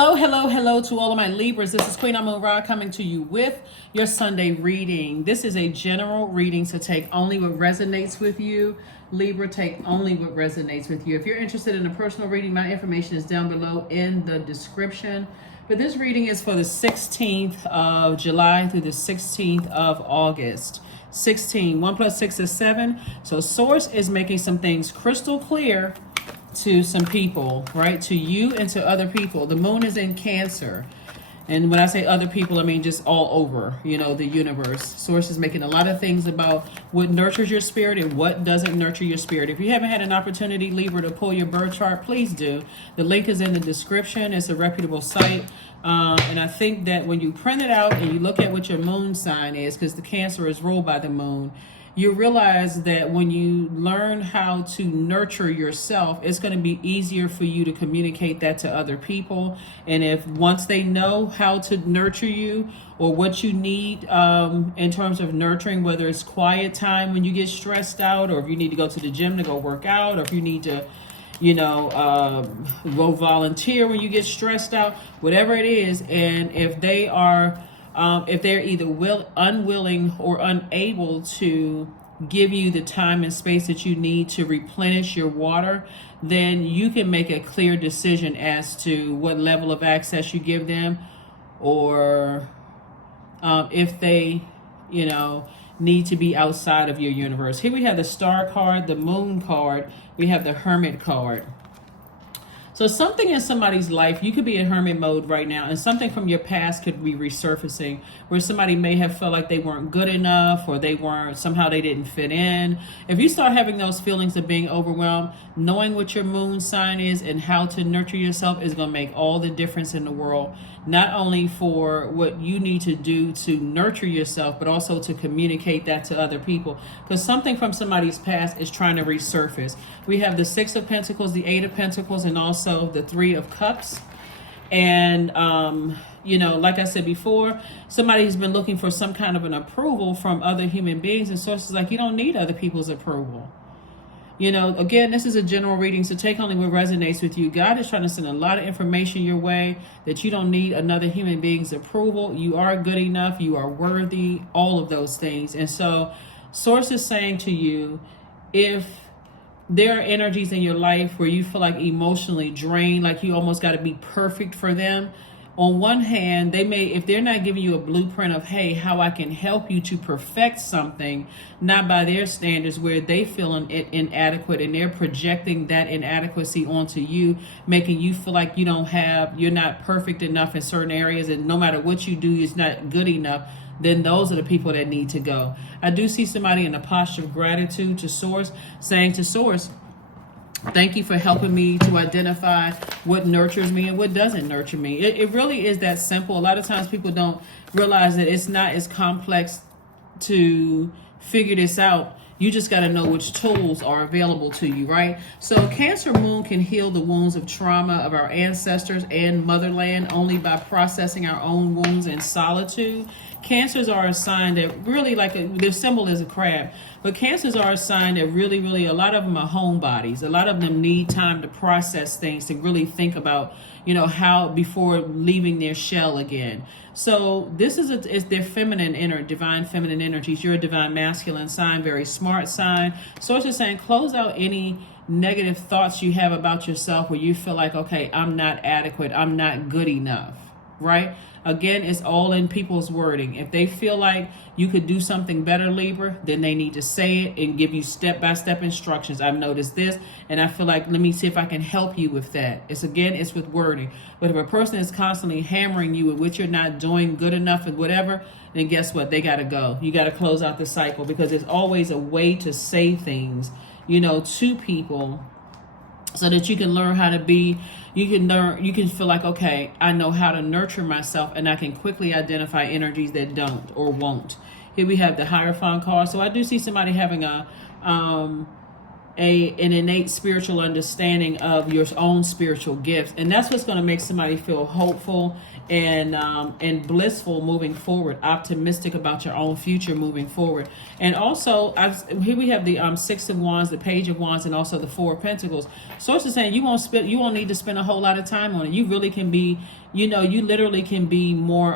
Hello to all of my Libras. This is Queen Amun Ra coming to you with your Sunday reading. This is a general reading, so take only what resonates with you. Libra, take only what resonates with you. If you're interested in a personal reading, my information is down below in the description. But this reading is for the 16th of July through the 16th of August. 16, 1 plus 6 is 7. So Source is making some things crystal clear to some people, right? To you and to other people. The moon is in Cancer. And when I say other people, I mean just all over, the universe. Source is making a lot of things about what nurtures your spirit and what doesn't nurture your spirit. If you haven't had an opportunity, Libra, to pull your birth chart, please do. The link is in the description. It's a reputable site. And I think that when you print it out and you look at what your moon sign is, because the Cancer is ruled by the moon, you realize that when you learn how to nurture yourself, it's going to be easier for you to communicate that to other people. And if once they know how to nurture you or what you need in terms of nurturing, whether it's quiet time when you get stressed out, or if you need to go to the gym to go work out, or if you need to go volunteer when you get stressed out, whatever it is. And if they are if they're either unwilling or unable to give you the time and space that you need to replenish your water, then you can make a clear decision as to what level of access you give them, or if they, need to be outside of your universe. Here we have the Star card, the Moon card, we have the Hermit card. So something in somebody's life, you could be in hermit mode right now, and something from your past could be resurfacing, where somebody may have felt like they weren't good enough, or somehow they didn't fit in. If you start having those feelings of being overwhelmed, knowing what your moon sign is and how to nurture yourself is going to make all the difference in the world, not only for what you need to do to nurture yourself, but also to communicate that to other people, because something from somebody's past is trying to resurface. We have the 6 of Pentacles, the 8 of Pentacles, and also the 3 of Cups. And like I said before, somebody's been looking for some kind of an approval from other human beings, and Source is like, you don't need other people's approval. Again, this is a general reading, so take only what resonates with you. God is trying to send a lot of information your way that you don't need another human being's approval. You are good enough, you are worthy, all of those things. And so Source is saying to you, if there are energies in your life where you feel like emotionally drained, like you almost got to be perfect for them. On one hand, if they're not giving you a blueprint of, hey, how I can help you to perfect something, not by their standards, where they feel inadequate, and they're projecting that inadequacy onto you, making you feel like you're not perfect enough in certain areas, and no matter what you do, it's not good enough, then those are the people that need to go. I do see somebody in a posture of gratitude to Source, saying to Source, thank you for helping me to identify what nurtures me and what doesn't nurture me. It really is that simple. A lot of times people don't realize that it's not as complex to figure this out. You just got to know which tools are available to you, right? So Cancer Moon can heal the wounds of trauma of our ancestors and motherland only by processing our own wounds in solitude. Cancers are a sign that really, their symbol is a crab, but Cancers are a sign that really, a lot of them are homebodies. A lot of them need time to process things, to really think about, how before leaving their shell again. So this is their feminine divine feminine energies. You're a divine masculine sign, very smart sign. Source is saying, close out any negative thoughts you have about yourself where you feel like, okay, I'm not adequate, I'm not good enough, right? Again, it's all in people's wording. If they feel like you could do something better, Libra, then they need to say it and give you step-by-step instructions. I've noticed this, and I feel like, let me see if I can help you with that. It's with wording. But if a person is constantly hammering you with what you're not doing good enough and whatever, then guess what? They got to go. You got to close out the cycle, because there's always a way to say things, to people, so that you can learn how to be, you can feel like, okay, I know how to nurture myself, and I can quickly identify energies that don't or won't. Here we have the Hierophant card. So I do see somebody having an innate spiritual understanding of your own spiritual gifts, and that's what's going to make somebody feel hopeful and blissful moving forward, optimistic about your own future moving forward. And also, here we have the 6 of Wands, the Page of Wands, and also the 4 of Pentacles. Source is saying you won't need to spend a whole lot of time on it. You really can be you know, you literally can be more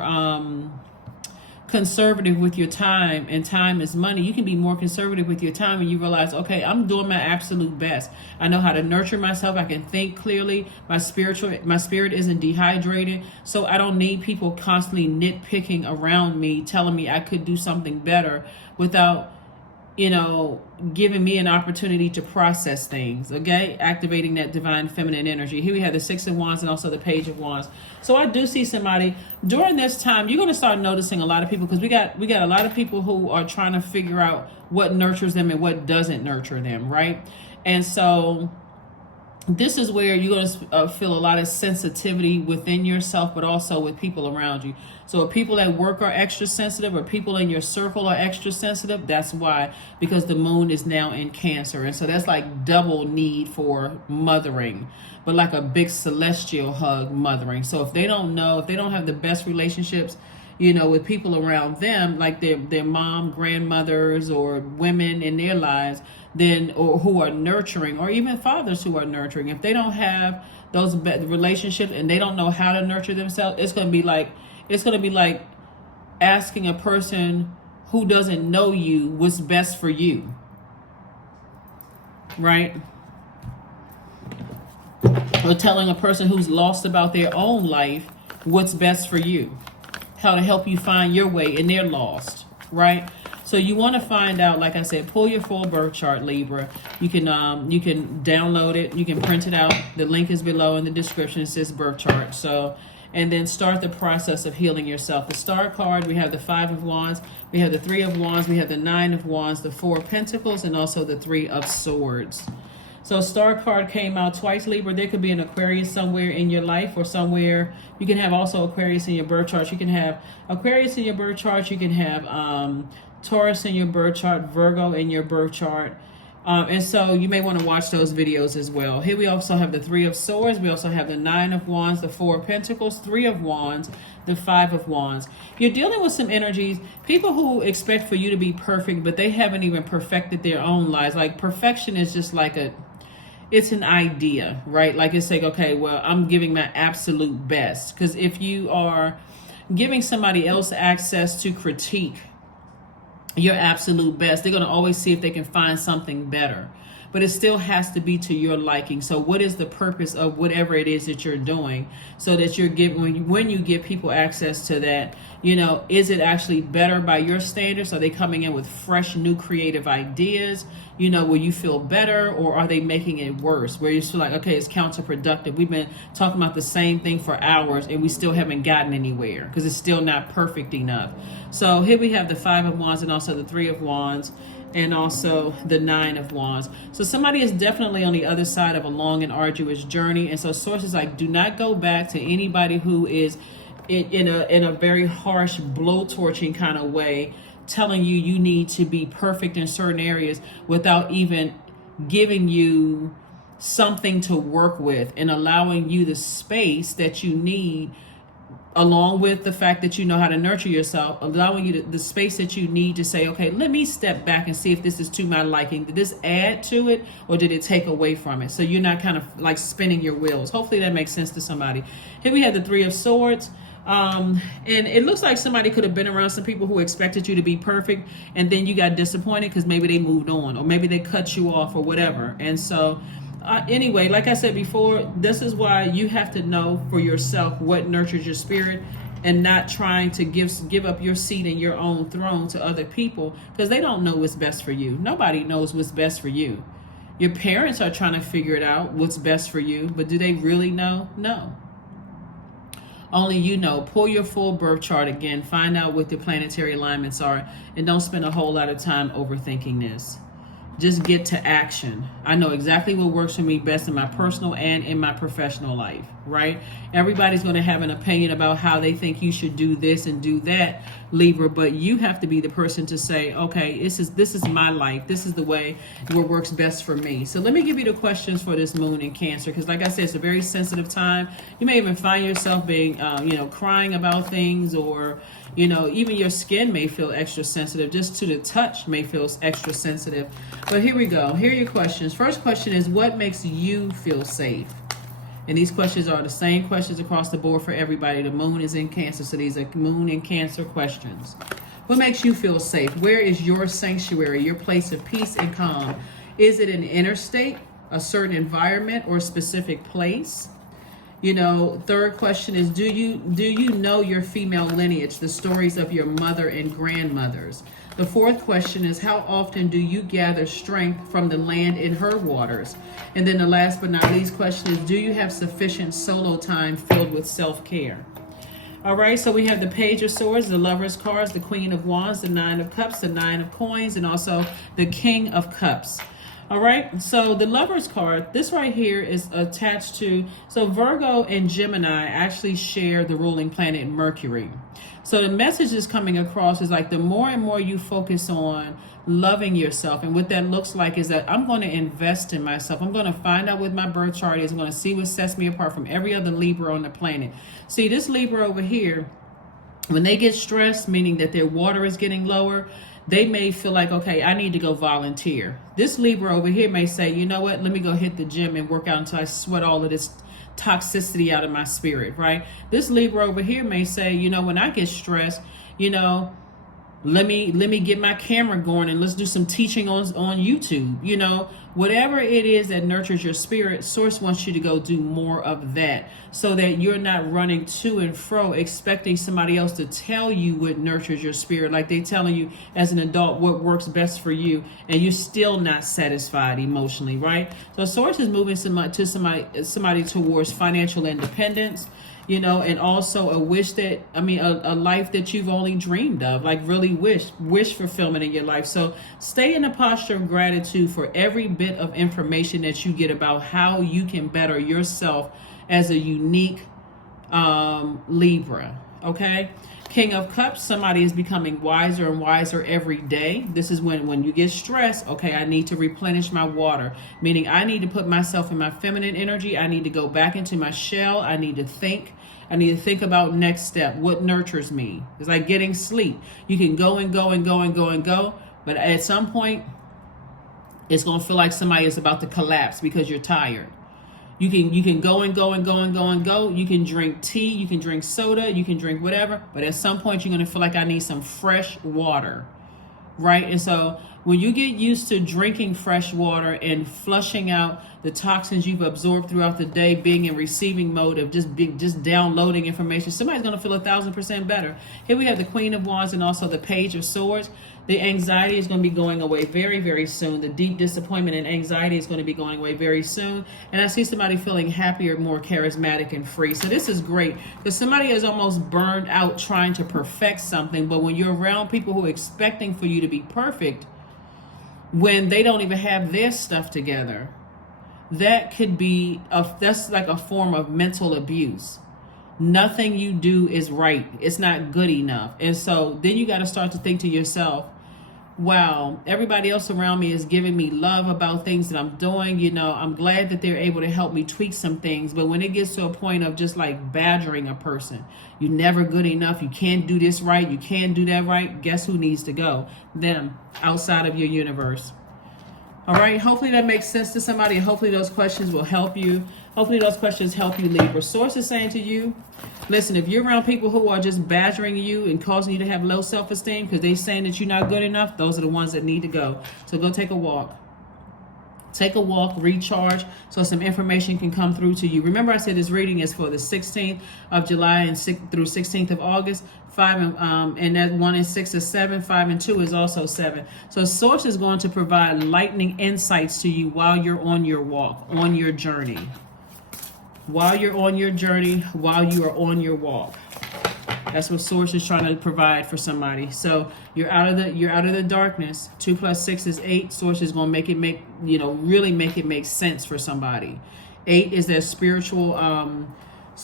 conservative with your time, and time is money. You can be more conservative with your time and you realize, okay, I'm doing my absolute best. I know how to nurture myself. I can think clearly. My spirit isn't dehydrated. So I don't need people constantly nitpicking around me, telling me I could do something better without, you know, giving me an opportunity to process things. Okay, activating that divine feminine energy. Here we have the Six of Wands and also the Page of Wands. So I do see somebody during this time. You're going to start noticing a lot of people, because we got a lot of people who are trying to figure out what nurtures them and what doesn't nurture them, right? And so this is where you're going to feel a lot of sensitivity within yourself, but also with people around you. So if people at work are extra sensitive, or people in your circle are extra sensitive, that's why, because the moon is now in Cancer. And so that's like double need for mothering, but like a big celestial hug mothering. So if they don't know, if they don't have the best relationships, you know, with people around them, like their mom, grandmothers, or women in their lives, then, or who are nurturing, or even fathers who are nurturing, if they don't have those relationships and they don't know how to nurture themselves, it's going to be like asking a person who doesn't know you what's best for you, right? Or telling a person who's lost about their own life what's best for you, how to help you find your way, and they're lost, right? So you want to find out, like I said, pull your full birth chart, Libra. You can download it, you can print it out. The link is below in the description. It says birth chart. So, and then start the process of healing yourself. The star card, we have the Five of Wands, we have the Three of Wands, we have the Nine of Wands, the Four of Pentacles, and also the Three of Swords. So star card came out twice, Libra. There could be an Aquarius somewhere in your life, or somewhere. You can have also Aquarius in your birth chart. You can have Aquarius in your birth chart. You can have Taurus in your birth chart, Virgo in your birth chart. And so you may want to watch those videos as well. Here we also have the Three of Swords. We also have the Nine of Wands, the Four of Pentacles, Three of Wands, the Five of Wands. You're dealing with some energies, people who expect for you to be perfect, but they haven't even perfected their own lives. Like, perfection is just like it's an idea, right? Like, it's like, okay, well, I'm giving my absolute best. Because if you are giving somebody else access to critique your absolute best, they're going to always see if they can find something better, but it still has to be to your liking. So what is the purpose of whatever it is that you're doing, so that you're giving, when you give people access to that, you know, is it actually better by your standards? Are they coming in with fresh, new, creative ideas? You know, will you feel better, or are they making it worse, where you feel like, okay, it's counterproductive? We've been talking about the same thing for hours and we still haven't gotten anywhere because it's still not perfect enough. So here we have the Five of Wands and also the Three of Wands and also the Nine of Wands. So somebody is definitely on the other side of a long and arduous journey. And so sources like, do not go back to anybody who is in a very harsh, blowtorching kind of way, telling you need to be perfect in certain areas without even giving you something to work with and allowing you the space that you need, along with the fact that you know how to nurture yourself, allowing you the space that you need to say, okay, let me step back and see if this is to my liking. Did this add to it, or did it take away from it? So you're not kind of like spinning your wheels. Hopefully that makes sense to somebody. Here we have the Three of Swords. And it looks like somebody could have been around some people who expected you to be perfect, and then you got disappointed because maybe they moved on, or maybe they cut you off, or whatever. And so anyway, like I said before, this is why you have to know for yourself what nurtures your spirit, and not trying to give up your seat in your own throne to other people, because they don't know what's best for you. Nobody knows what's best for you. Your parents are trying to figure it out, what's best for you, but do they really know? No. Only you know. Pull your full birth chart again. Find out what the planetary alignments are. And don't spend a whole lot of time overthinking this. Just get to action. I know exactly what works for me best in my personal and in my professional life, right? Everybody's going to have an opinion about how they think you should do this and do that, Libra, but you have to be the person to say, okay, this is my life. This is the way what works best for me. So let me give you the questions for this moon in Cancer, because like I said, it's a very sensitive time. You may even find yourself being, crying about things, or, even your skin may feel extra sensitive. Just to the touch may feel extra sensitive. But here we go. Here are your questions. First question is, what makes you feel safe? And these questions are the same questions across the board for everybody. The moon is in Cancer, so these are moon and Cancer questions. What makes you feel safe? Where is your sanctuary, your place of peace and calm? Is it an inner state, a certain environment, or a specific place? You know, third question is, do you know your female lineage, the stories of your mother and grandmothers? The fourth question is, how often do you gather strength from the land in her waters? And then the last but not least question is, do you have sufficient solo time filled with self-care? All right, so we have the Page of Swords, the Lover's cards, the Queen of Wands, the Nine of Cups, the Nine of Coins, and also the King of Cups. All right, so the Lover's card, this right here is attached to, so Virgo and Gemini actually share the ruling planet Mercury. So the message is coming across is like the more and more you focus on loving yourself, and what that looks like is that I'm going to invest in myself. I'm going to find out what my birth chart is. I'm going to see what sets me apart from every other Libra on the planet. See, this Libra over here, when they get stressed, meaning that their water is getting lower, they may feel like, okay, I need to go volunteer. This Libra over here may say, you know what, let me go hit the gym and work out until I sweat all of this toxicity out of my spirit, right? This Libra over here may say, you know, when I get stressed, you know, let me get my camera going and let's do some teaching on YouTube. You know, whatever it is that nurtures your spirit, Source wants you to go do more of that, so that you're not running to and fro expecting somebody else to tell you what nurtures your spirit, like they telling you as an adult what works best for you, and you're still not satisfied emotionally, right? So Source is moving somebody towards financial independence, you know, and also a life that you've only dreamed of, like really wish fulfillment in your life. So stay in a posture of gratitude for every bit of information that you get about how you can better yourself as a unique Libra, okay? King of Cups, somebody is becoming wiser and wiser every day. This is when you get stressed, okay, I need to replenish my water, meaning I need to put myself in my feminine energy. I need to go back into my shell. I need to think about next step. What nurtures me? It's like getting sleep. You can go and go and go and go and go, but at some point, it's going to feel like somebody is about to collapse because you're tired. You can go and go and go and go and go. You can drink tea, you can drink soda, you can drink whatever, but at some point you're going to feel like I need some fresh water, right? And so when you get used to drinking fresh water and flushing out the toxins you've absorbed throughout the day, being in receiving mode of just downloading information, somebody's going to feel 1,000% better. Here we have the Queen of Wands and also the Page of Swords. The anxiety is going to be going away very, very soon. The deep disappointment and anxiety is going to be going away very soon. And I see somebody feeling happier, more charismatic and free. So this is great because somebody is almost burned out trying to perfect something. But when you're around people who are expecting for you to be perfect, when they don't even have their stuff together, that could be that's like a form of mental abuse. Nothing you do is right. It's not good enough. And so then you got to start to think to yourself, wow, everybody else around me is giving me love about things that I'm doing. You know, I'm glad that they're able to help me tweak some things. But when it gets to a point of just like badgering a person, you're never good enough. You can't do this right. You can't do that right. Guess who needs to go? Them, outside of your universe. All right. Hopefully that makes sense to somebody. Hopefully those questions will help you. Hopefully those questions help you, Libra. Source is saying to you, listen, if you're around people who are just badgering you and causing you to have low self-esteem because they're saying that you're not good enough, those are the ones that need to go. So go take a walk. Take a walk, recharge, so some information can come through to you. Remember I said this reading is for the 16th of July and through 16th of August. 5 and that 1 and 6 is 7. 5 and 2 is also 7. So Source is going to provide lightning insights to you while you're on your walk, on your journey. While you're on your journey, while you are on your walk. That's what Source is trying to provide for somebody. So you're out of the darkness. 2 + 6 is 8. Source is going to really make it make sense for somebody. 8 is their spiritual.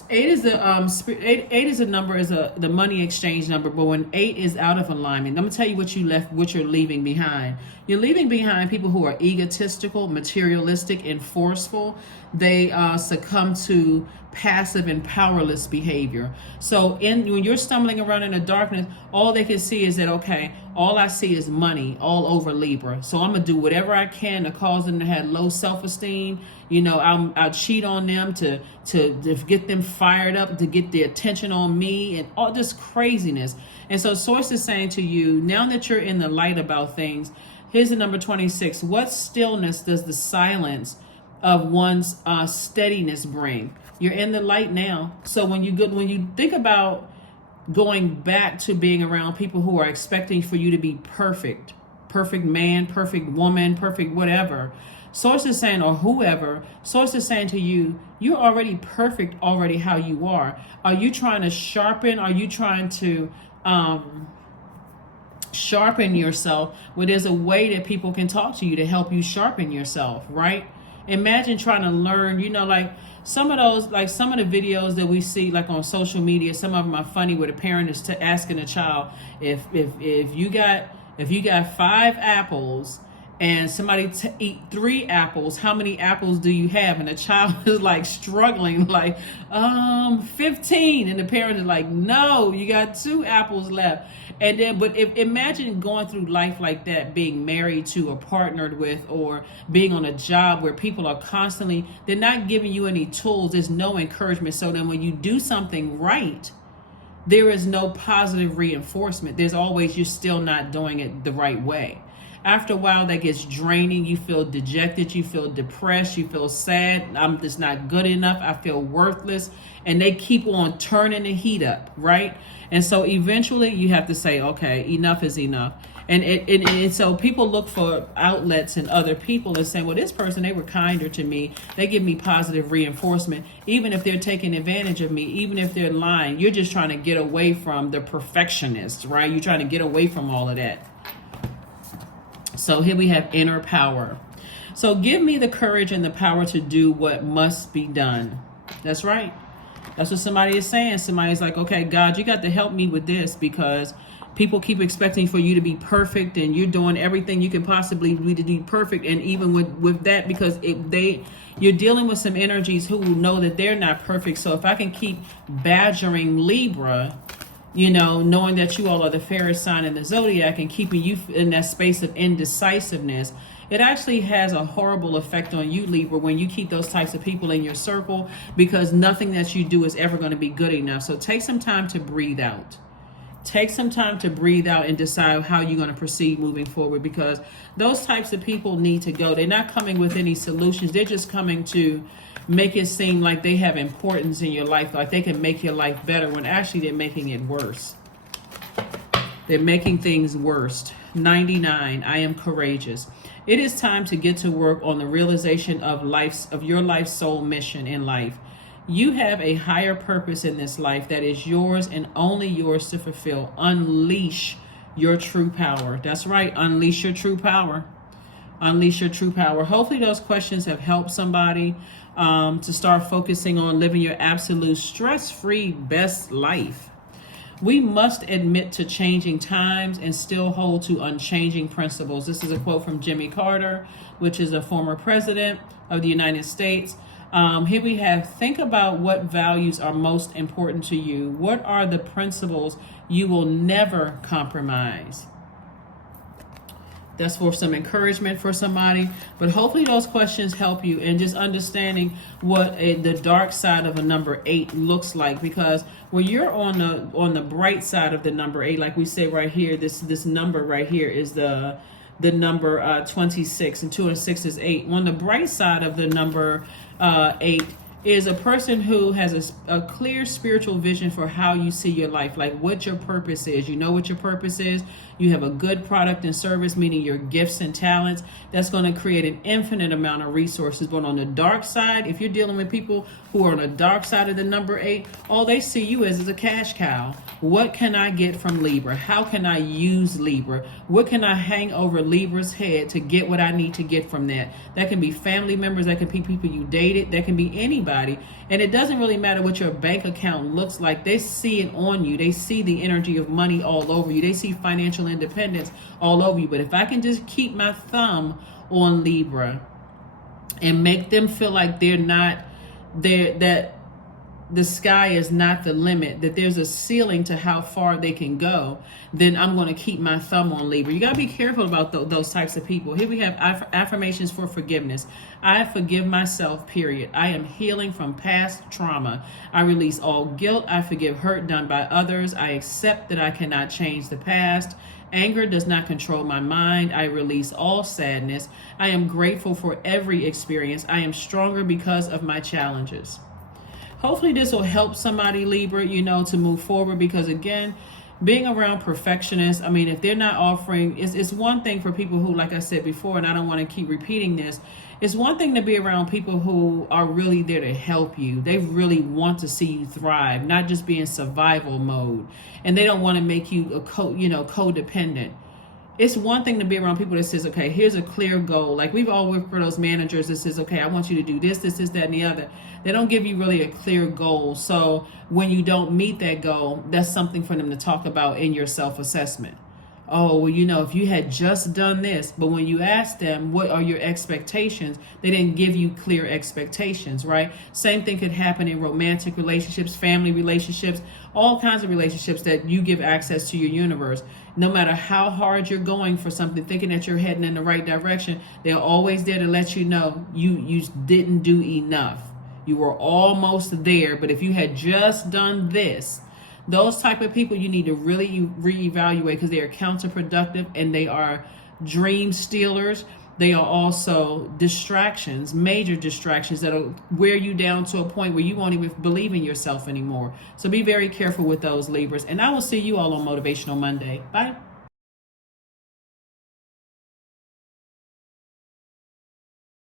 8 is the 8 is a number, is the money exchange number. But when 8 is out of alignment, I'm gonna tell you what you're leaving behind. You're leaving behind people who are egotistical, materialistic, and forceful. They succumb to passive and powerless behavior. So when you're stumbling around in the darkness, all they can see is that, okay, all I see is money all over Libra. So I'm going to do whatever I can to cause them to have low self-esteem. I'll cheat on them to get them fired up, to get the attention on me, and all this craziness. And so Source is saying to you, now that you're in the light about things, here's the number 26. What stillness does the silence of one's steadiness bring? You're in the light now. So when you think about going back to being around people who are expecting for you to be perfect man, perfect woman, perfect whatever, Source is saying, or whoever, Source is saying to you, you're already perfect already how you are. Are you trying to sharpen? Are you trying to sharpen yourself? Well, there's a way that people can talk to you to help you sharpen yourself, right? Imagine trying to learn, like some of the videos that we see like on social media, some of them are funny, where the parent is asking a child, if you got 5 apples and somebody eat 3 apples, how many apples do you have? And the child is like struggling, like 15, and the parent is like, no, you got 2 apples left. And then, but imagine going through life like that, being married to or partnered with, or being on a job where people are constantly, they're not giving you any tools. There's no encouragement. So then when you do something right, there is no positive reinforcement. There's always, you're still not doing it the right way. After a while, that gets draining. You feel dejected. You feel depressed. You feel sad. I'm just not good enough. I feel worthless. And they keep on turning the heat up, right? And so eventually you have to say, okay, enough is enough. And so people look for outlets in other people and say, well, this person, they were kinder to me. They give me positive reinforcement. Even if they're taking advantage of me, even if they're lying, you're just trying to get away from the perfectionists, right? You're trying to get away from all of that. So here we have inner power. So give me the courage and the power to do what must be done. That's right. That's what somebody is saying. Somebody's like, okay, God, you got to help me with this, because people keep expecting for you to be perfect, and you're doing everything you can possibly do to be perfect. And even with that, because you're dealing with some energies who know that they're not perfect. So if I can keep badgering Libra, knowing that you all are the fairest sign in the Zodiac, and keeping you in that space of indecisiveness, it actually has a horrible effect on you, Libra, when you keep those types of people in your circle, because nothing that you do is ever going to be good enough. So take some time to breathe out. Take some time to breathe out and decide how you're going to proceed moving forward, because those types of people need to go. They're not coming with any solutions. They're just coming to make it seem like they have importance in your life, like they can make your life better, when actually they're making it worse. They're making things worse. 99, I am courageous. It is time to get to work on the realization of your life's soul mission in life. You have a higher purpose in this life that is yours and only yours to fulfill. Unleash your true power. That's right. Unleash your true power. Unleash your true power. Hopefully those questions have helped somebody to start focusing on living your absolute stress-free best life. We must admit to changing times and still hold to unchanging principles. This is a quote from Jimmy Carter, which is a former president of the United States. Here we have, think about what values are most important to you. What are the principles you will never compromise? That's for some encouragement for somebody. But hopefully those questions help you in just understanding what the dark side of a number 8 looks like. Because when you're on the bright side of the number 8, like we say right here, this number right here is the number 26, and 2 and 6 is 8. On the bright side of the number 8 is a person who has a clear spiritual vision for how you see your life, like what your purpose is. You know what your purpose is. You have a good product and service, meaning your gifts and talents. That's going to create an infinite amount of resources. But on the dark side, if you're dealing with people who are on the dark side of the number 8, all they see you as is a cash cow. What can I get from Libra? How can I use Libra? What can I hang over Libra's head to get what I need to get from that? That can be family members. That can be people you dated. That can be anybody. anybody. And it doesn't really matter what your bank account looks like. They see it on you. They see the energy of money all over you. They see financial independence all over you. But if I can just keep my thumb on Libra and make them feel like they're not there, that the sky is not the limit, that there's a ceiling to how far they can go, then I'm going to keep my thumb on Libra. You got to be careful about those types of people. Here we have affirmations for forgiveness. I forgive myself, period. I am healing from past trauma. I release all guilt. I forgive hurt done by others. I accept that I cannot change the past. Anger does not control my mind. I release all sadness. I am grateful for every experience. I am stronger because of my challenges. Hopefully this will help somebody, Libra, to move forward, because again, being around perfectionists, I mean, if they're not offering, it's one thing for people who, like I said before, and I don't want to keep repeating this, it's one thing to be around people who are really there to help you. They really want to see you thrive, not just be in survival mode. And they don't want to make you codependent. It's one thing to be around people that says, okay, here's a clear goal. Like we've all worked for those managers that says, okay, I want you to do this, that, and the other. They don't give you really a clear goal. So when you don't meet that goal, that's something for them to talk about in your self-assessment. Oh, well, if you had just done this, but when you ask them, what are your expectations? They didn't give you clear expectations, right? Same thing could happen in romantic relationships, family relationships, all kinds of relationships that you give access to your universe. No matter how hard you're going for something, thinking that you're heading in the right direction, they're always there to let you know you didn't do enough. You were almost there, but if you had just done this, those type of people you need to really reevaluate, because they are counterproductive and they are dream stealers. They are also distractions, major distractions that'll wear you down to a point where you won't even believe in yourself anymore. So be very careful with those, Libras. And I will see you all on Motivational Monday. Bye.